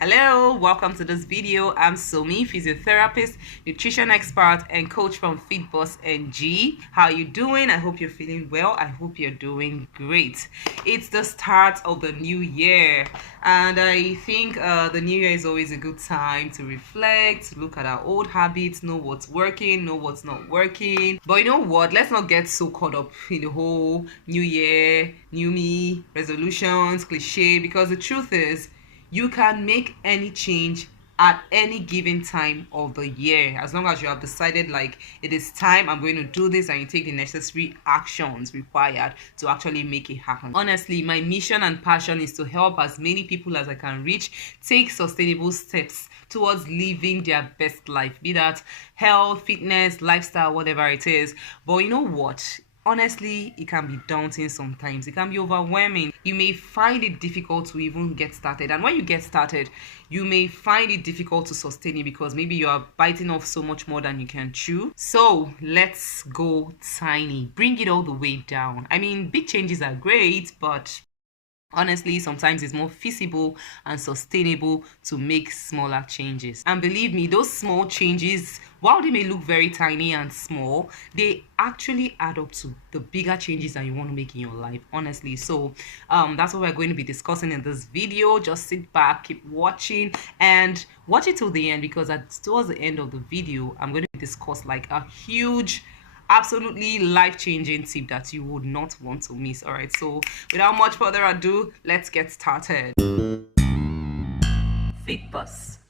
Hello, welcome to this video. I'm Somi, physiotherapist, nutrition expert, and coach from FitBoss NG. How you doing? I hope you're feeling well. I hope you're doing great. It's the start of the new year, and I think the new year is always a good time to reflect, look at our old habits, know what's working, know what's not working. But you know what? Let's not get so caught up in the whole new year, new me, resolutions, cliche, because the truth is, you can make any change at any given time of the year, as long as you have decided like it is time, I'm going to do this, and you take the necessary actions required to actually make it happen. Honestly, my mission and passion is to help as many people as I can reach take sustainable steps towards living their best life, be that health, fitness, lifestyle, whatever it is. But you know what, honestly, it can be daunting sometimes. It can be overwhelming. You may find it difficult to even get started. And when you get started, you may find it difficult to sustain it because maybe you are biting off so much more than you can chew. So let's go tiny. Bring it all the way down. I mean, big changes are great, but honestly, sometimes it's more feasible and sustainable to make smaller changes. And believe me, those small changes, while they may look very tiny and small, they actually add up to the bigger changes that you want to make in your life, honestly. So that's what we're going to be discussing in this video. Just sit back, keep watching, and watch it till the end, because towards the end of the video, I'm going to discuss like a huge, absolutely life-changing tip that you would not want to miss. All right, so without much further ado, let's get started. Fit bus.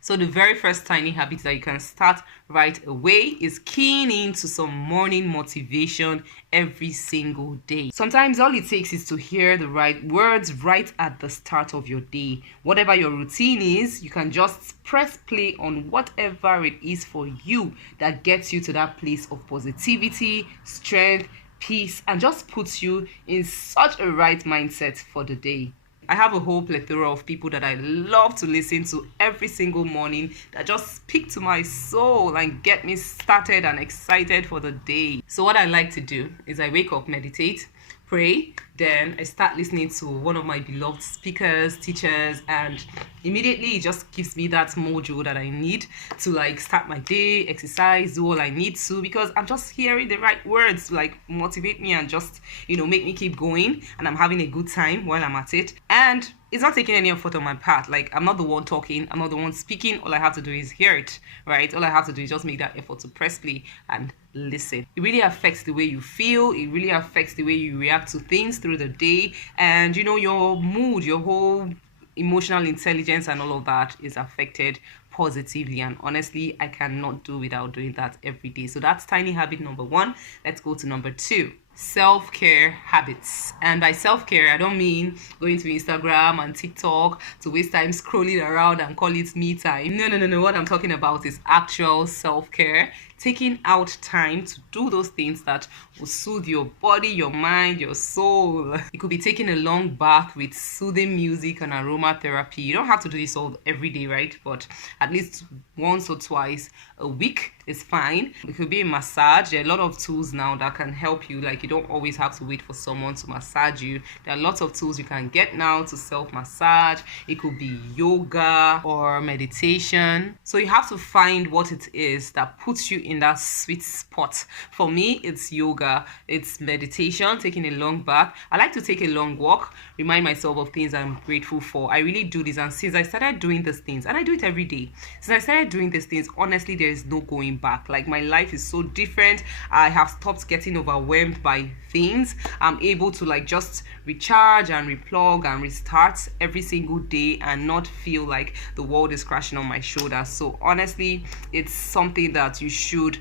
So the very first tiny habit that you can start right away is keying into some morning motivation every single day. Sometimes all it takes is to hear the right words right at the start of your day. Whatever your routine is, you can just press play on whatever it is for you that gets you to that place of positivity, strength, peace, and just puts you in such a right mindset for the day. I have a whole plethora of people that I love to listen to every single morning that just speak to my soul and get me started and excited for the day. So what I like to do is I wake up, meditate, pray, then I start listening to one of my beloved speakers, teachers, and immediately it just gives me that mojo that I need to like start my day, exercise, do all I need to, because I'm just hearing the right words to like motivate me and just, make me keep going, and I'm having a good time while I'm at it. And it's not taking any effort on my part. Like, I'm not the one talking, I'm not the one speaking. All I have to do is hear it, right? All I have to do is just make that effort to press play and listen. It really affects the way you feel. It really affects the way you react to things through the day. And, your mood, your whole emotional intelligence and all of that is affected positively. And honestly, I cannot do without doing that every day. So that's tiny habit number one. Let's go to number two. Self-care habits. And by self-care, I don't mean going to Instagram and TikTok to waste time scrolling around and call it me time. No. What I'm talking about is actual self-care, taking out time to do those things that will soothe your body, your mind, your soul. It could be taking a long bath with soothing music and aromatherapy. You don't have to do this all every day, right? But at least once or twice a week is fine. It could be a massage. There are a lot of tools now that can help you. Like, you don't always have to wait for someone to massage you. There are lots of tools you can get now to self-massage. It could be yoga or meditation. So you have to find what it is that puts you in that sweet spot. For me, it's yoga, it's meditation, taking a long bath. I like to take a long walk, remind myself of things I'm grateful for. I really do this, and since I started doing these things, and I do it every day, since I started doing these things, honestly, there is no going back. Like, my life is so different. I have stopped getting overwhelmed by things. I'm able to like just recharge and replug and restart every single day and not feel like the world is crashing on my shoulders. So honestly, it's something that you should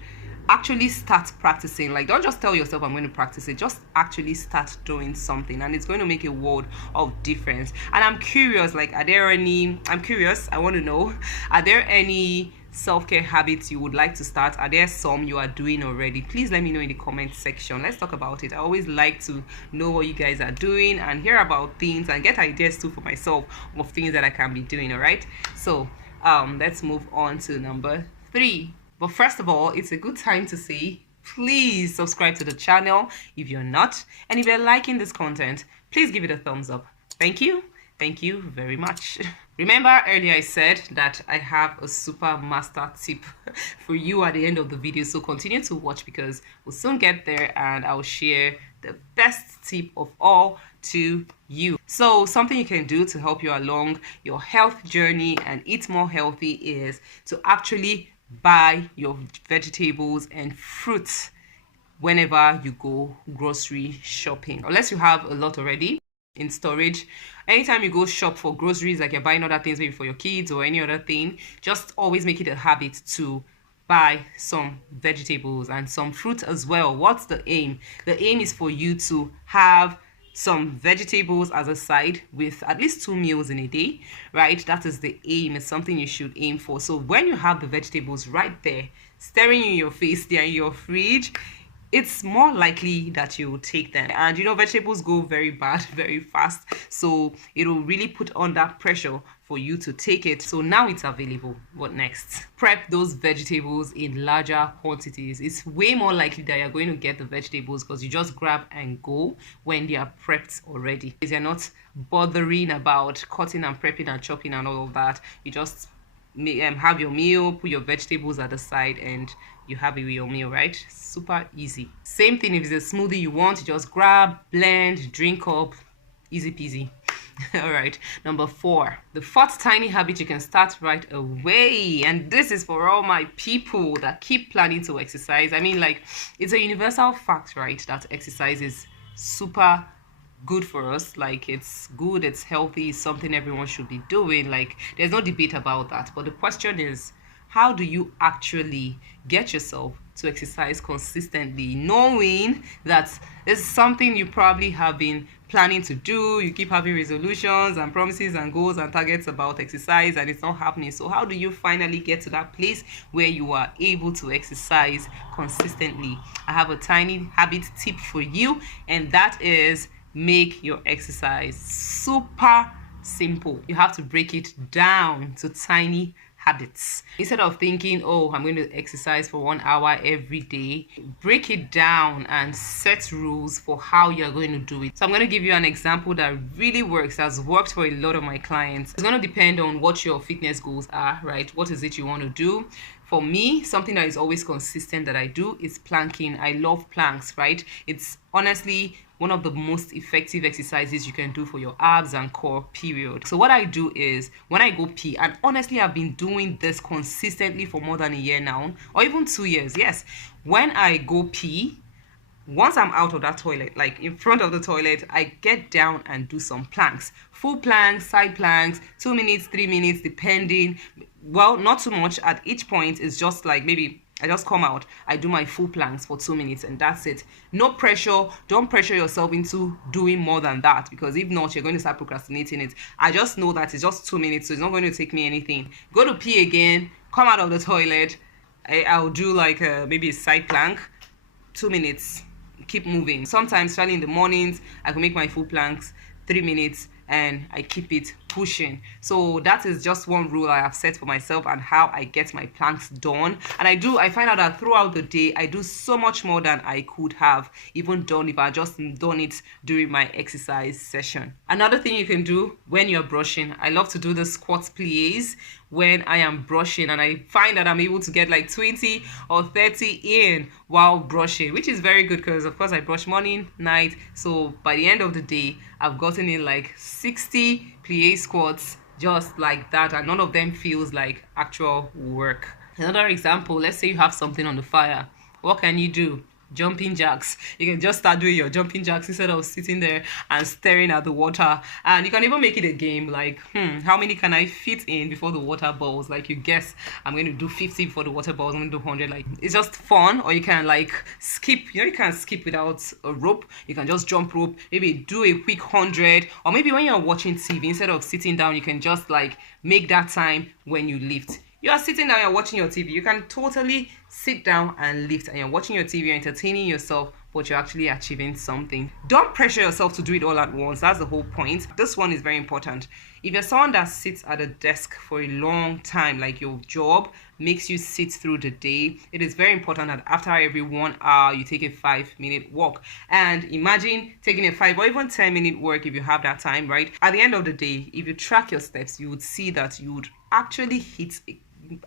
actually start practicing. Like, don't just tell yourself I'm going to practice it, just actually start doing something, and it's going to make a world of difference. And I'm curious, like, I want to know, are there any self-care habits you would like to start? Are there some you are doing already? Please let me know in the comment section. Let's talk about it. I always like to know what you guys are doing and hear about things and get ideas too for myself of things that I can be doing. All right, so let's move on to number three. But first of all, it's a good time to say, please subscribe to the channel if you're not, and if you're liking this content, please give it a thumbs up. Thank you. Thank you very much. Remember earlier I said that I have a super master tip for you at the end of the video, so continue to watch because we'll soon get there and I'll share the best tip of all to you. So something you can do to help you along your health journey and eat more healthy is to actually buy your vegetables and fruits whenever you go grocery shopping, unless you have a lot already in storage. Anytime you go shop for groceries, like you're buying other things maybe for your kids or any other thing, just always make it a habit to buy some vegetables and some fruit as well. What's the aim? The aim is for you to have some vegetables as a side with at least 2 meals in a day, right? That is the aim. It's something you should aim for. So when you have the vegetables right there staring in your face there in your fridge, it's more likely that you will take them. And you know, vegetables go very bad very fast, so it will really put on that pressure for you to take it. So now it's available. What next? Prep those vegetables in larger quantities. It's way more likely that you're going to get the vegetables because you just grab and go when they are prepped already. You're not bothering about cutting and prepping and chopping and all of that. You just have your meal, put your vegetables at the side, and you have your meal, right? Super easy. Same thing if it's a smoothie you want, you just grab, blend, drink up, easy peasy. All right, number 4, the 4th tiny habit you can start right away, and this is for all my people that keep planning to exercise. I mean, like, it's a universal fact, right, that exercise is super good for us. Like, it's good, it's healthy, it's something everyone should be doing. Like, there's no debate about that. But the question is, how do you actually get yourself to exercise consistently, knowing that this is something you probably have been planning to do? You keep having resolutions and promises and goals and targets about exercise and it's not happening. So how do you finally get to that place where you are able to exercise consistently? I have a tiny habit tip for you, and that is make your exercise super simple. You have to break it down to tiny habits. Instead of thinking, oh, I'm going to exercise for 1 hour every day, break it down and set rules for how you're going to do it. So I'm going to give you an example that really works, has worked for a lot of my clients. It's going to depend on what your fitness goals are, right? What is it you want to do? For me, something that is always consistent that I do is planking. I love planks, right? It's honestly one of the most effective exercises you can do for your abs and core, period. So what I do is when I go pee, and honestly I've been doing this consistently for more than a year now, or even 2 years, yes. When I go pee, once I'm out of that toilet, like in front of the toilet, I get down and do some planks. Full planks, side planks, 2 minutes, 3 minutes, depending. Well, not too much at each point. It's just like maybe I just come out, I do my full planks for 2 minutes, and that's it. No pressure. Don't pressure yourself into doing more than that, because if not, you're going to start procrastinating it. I just know that it's just 2 minutes, so it's not going to take me anything. Go to pee again, come out of the toilet, I'll do like maybe a side plank, 2 minutes, keep moving. Sometimes, especially in the mornings, I can make my full planks 3 minutes and I keep it pushing. So that is just one rule I have set for myself and how I get my planks done. And I find out that throughout the day I do so much more than I could have even done if I just done it during my exercise session. Another thing you can do when you're brushing, I love to do the squat plies when I am brushing, and I find that I'm able to get like 20 or 30 in while brushing, which is very good because of course I brush morning, night, so by the end of the day I've gotten in like 60 plie squats just like that, and none of them feels like actual work. Another example, let's say you have something on the fire. What can you do? Jumping jacks. You can just start doing your jumping jacks instead of sitting there and staring at the water. And you can even make it a game, like how many can I fit in before the water boils? Like, you guess, I'm going to do 50 before the water boils, I'm going to do 100. Like, it's just fun. Or you can like skip, you can skip without a rope. You can just jump rope, maybe do a quick 100. Or maybe when you're watching TV, instead of sitting down, you can just like make that time when you lift. You are sitting down, you're watching your TV. You can totally sit down and lift, and you're watching your TV, you're entertaining yourself but you're actually achieving something. Don't pressure yourself to do it all at once. That's the whole point. This one is very important. If you're someone that sits at a desk for a long time, like your job makes you sit through the day, it is very important that after every 1 hour you take a 5-minute walk. And imagine taking a 5 or even 10-minute walk if you have that time, right? At the end of the day, if you track your steps, you would see that you would actually hit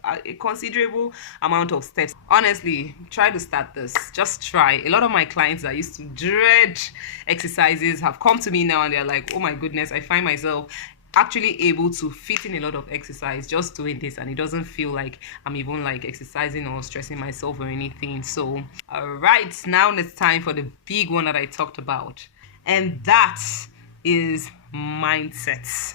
a considerable amount of steps. Honestly, try to start this. Just try. A lot of my clients that used to dread exercises have come to me now and they're like, oh my goodness, I find myself actually able to fit in a lot of exercise just doing this, and it doesn't feel like I'm even like exercising or stressing myself or anything. So all right, now it's time for the big one that I talked about, and that is mindset.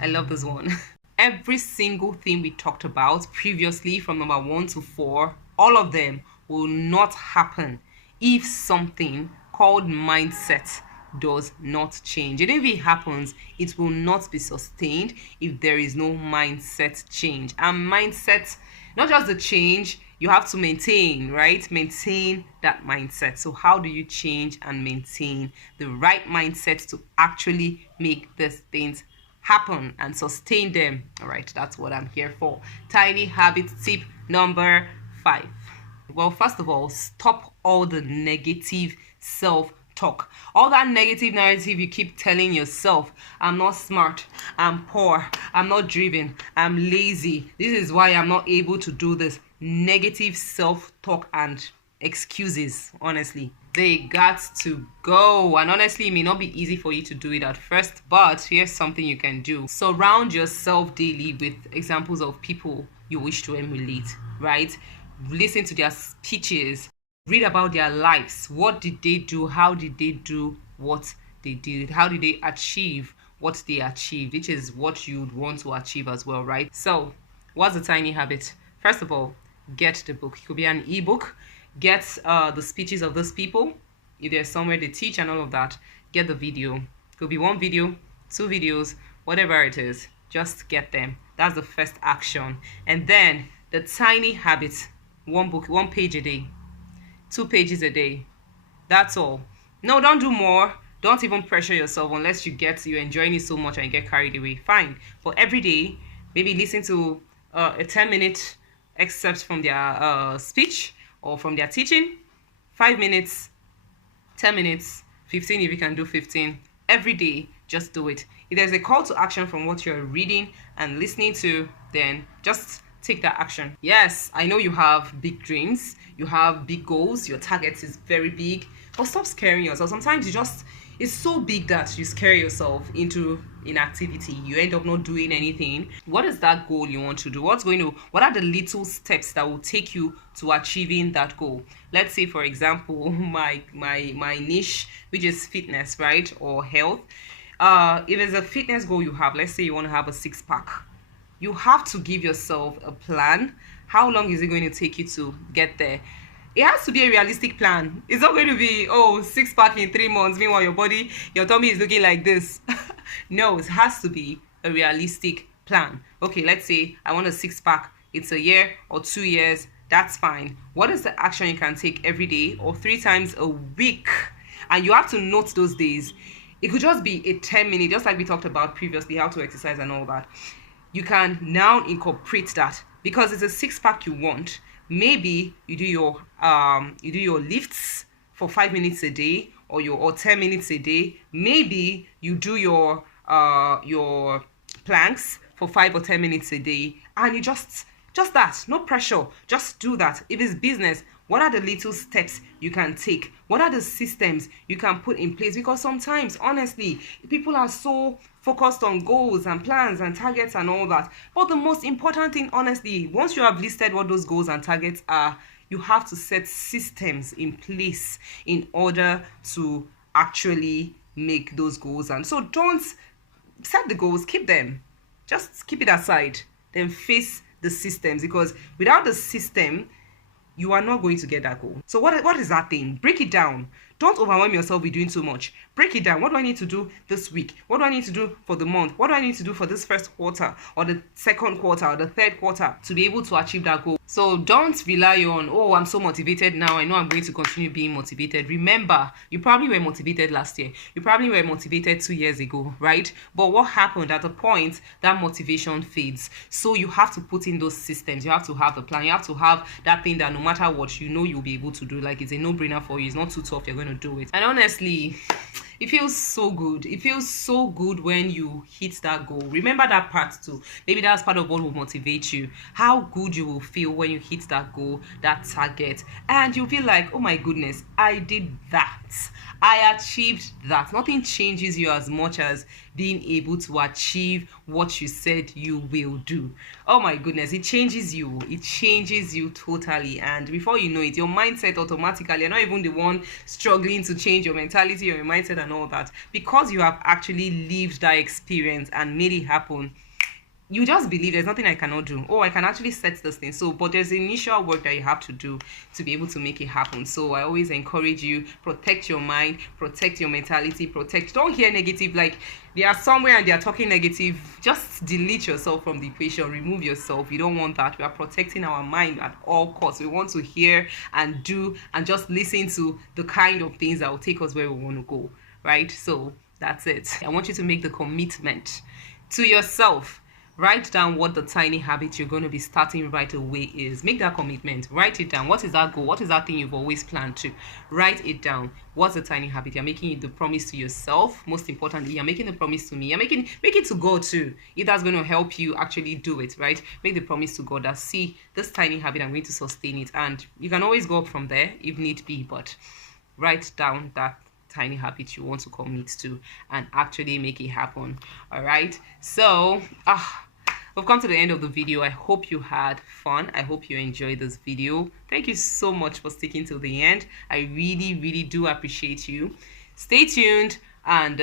I love this one. Every single thing we talked about previously from number 1 to 4, all of them will not happen if something called mindset does not change. And if it happens, it will not be sustained if there is no mindset change. And mindset, not just the change, you have to maintain, right? Maintain that mindset. So how do you change and maintain the right mindset to actually make these things happen and sustain them? All right, that's what I'm here for. Tiny habit tip number 5. Well, first of all, stop all the negative self-talk. All that negative narrative you keep telling yourself. I'm not smart, I'm poor, I'm not driven, I'm lazy, this is why I'm not able to do this. Negative self-talk and excuses, honestly, they got to go. And honestly, it may not be easy for you to do it at first, but here's something you can do. Surround yourself daily with examples of people you wish to emulate, right? Listen to their speeches, read about their lives. What did they do? How did they do what they did? How did they achieve what they achieved? Which is what you'd want to achieve as well, right? So what's the tiny habit? First of all, get the book. It could be an ebook. Get the speeches of those people. If there's somewhere they teach and all of that, get the video. It could be 1 video, 2 videos, whatever it is. Just get them. That's the first action. And then the tiny habit, 1 book, 1 page a day, 2 pages a day. That's all. No, don't do more. Don't even pressure yourself unless you're enjoying it so much and you get carried away. Fine. For every day, maybe listen to a 10-minute excerpt from their speech or from their teaching. 5 minutes, 10 minutes, 15 if you can do 15. Every day, just do it. If there's a call to action from what you're reading and listening to, then just take that action. Yes, I know you have big dreams, you have big goals, your target is very big, but stop scaring yourself. Sometimes it's so big that you scare yourself into inactivity. You end up not doing anything. What is that goal you want to do? What are the little steps that will take you to achieving that goal? Let's say, for example, my niche, which is fitness, right? Or health. If it's a fitness goal you have, let's say you want to have a 6-pack. You have to give yourself a plan. How long is it going to take you to get there? It has to be a realistic plan. It's not going to be, 6-pack in 3 months, meanwhile your tummy is looking like this. No, it has to be a realistic plan. Okay, let's say I want a 6-pack. It's a year or 2 years. That's fine. What is the action you can take every day or 3 times a week? And you have to note those days. It could just be a 10-minute, just like we talked about previously, how to exercise and all that. You can now incorporate that because it's a 6-pack you want. Maybe you do your lifts for 5 minutes a day or 10 minutes a day. Maybe you do your planks for 5 or 10 minutes a day, and you just that, no pressure, just do that. If it's business, what are the little steps you can take? What are the systems you can put in place? Because sometimes, honestly, people are so focused on goals and plans and targets and all that. But the most important thing, honestly, once you have listed what those goals and targets are, you have to set systems in place in order to actually make those goals. And so don't set the goals, keep them. Just keep it aside. Then face the systems, because without the system, you are not going to get that goal. So what is that thing? Break it down. Don't overwhelm yourself with doing too much. Break it down. What do I need to do this week? What do I need to do for the month? What do I need to do for this first quarter or the second quarter or the third quarter to be able to achieve that goal? So don't rely on, oh, I'm so motivated now, I know I'm going to continue being motivated. Remember, you probably were motivated last year. You probably were motivated 2 years ago, right? But what happened at a point, that motivation fades. So you have to put in those systems. You have to have a plan. You have to have that thing that no matter what, you know you'll be able to do. Like, it's a no-brainer for you. It's not too tough. You're going to do it. And honestly, it feels so good. It feels so good when you hit that goal. Remember that part too. Maybe that's part of what will motivate you. How good you will feel when you hit that goal, that target, and you'll feel like, oh my goodness, I did that. I achieved that. Nothing changes you as much as being able to achieve what you said you will do. Oh my goodness, it changes you. It changes you totally. And before you know it, your mindset automatically, you're not even the one struggling to change your mentality or your mindset and all that, because you have actually lived that experience and made it happen. You just believe there's nothing I cannot do. Oh, I can actually set this thing. So, but there's initial work that you have to do to be able to make it happen. So I always encourage you, protect your mind, protect your mentality, don't hear negative. Like, they are somewhere and they are talking negative. Just delete yourself from the equation, remove yourself. You don't want that. We are protecting our mind at all costs. We want to hear and do and just listen to the kind of things that will take us where we want to go, right? So that's it. I want you to make the commitment to yourself. Write down what the tiny habit you're going to be starting right away is. Make that commitment. Write it down. What is that goal? What is that thing you've always planned to? Write it down. What's the tiny habit? You're making the promise to yourself. Most importantly, you're making the promise to me. Make it to God too. If that's going to help you actually do it, right? Make the promise to God that, see, this tiny habit, I'm going to sustain it. And you can always go up from there if need be, but write down that tiny habit you want to commit to and actually make it happen. All right, so we've come to the end of the video. I hope you had fun. I hope you enjoyed this video. Thank you so much for sticking till the end. I really do appreciate you. Stay tuned. And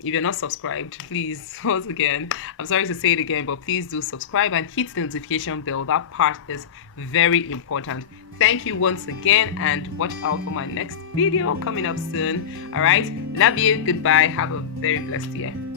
if you're not subscribed, please, once again, I'm sorry to say it again, but please do subscribe and hit the notification bell. That part is very important. Thank you once again, and watch out for my next video coming up soon. All right, love you, goodbye, have a very blessed year.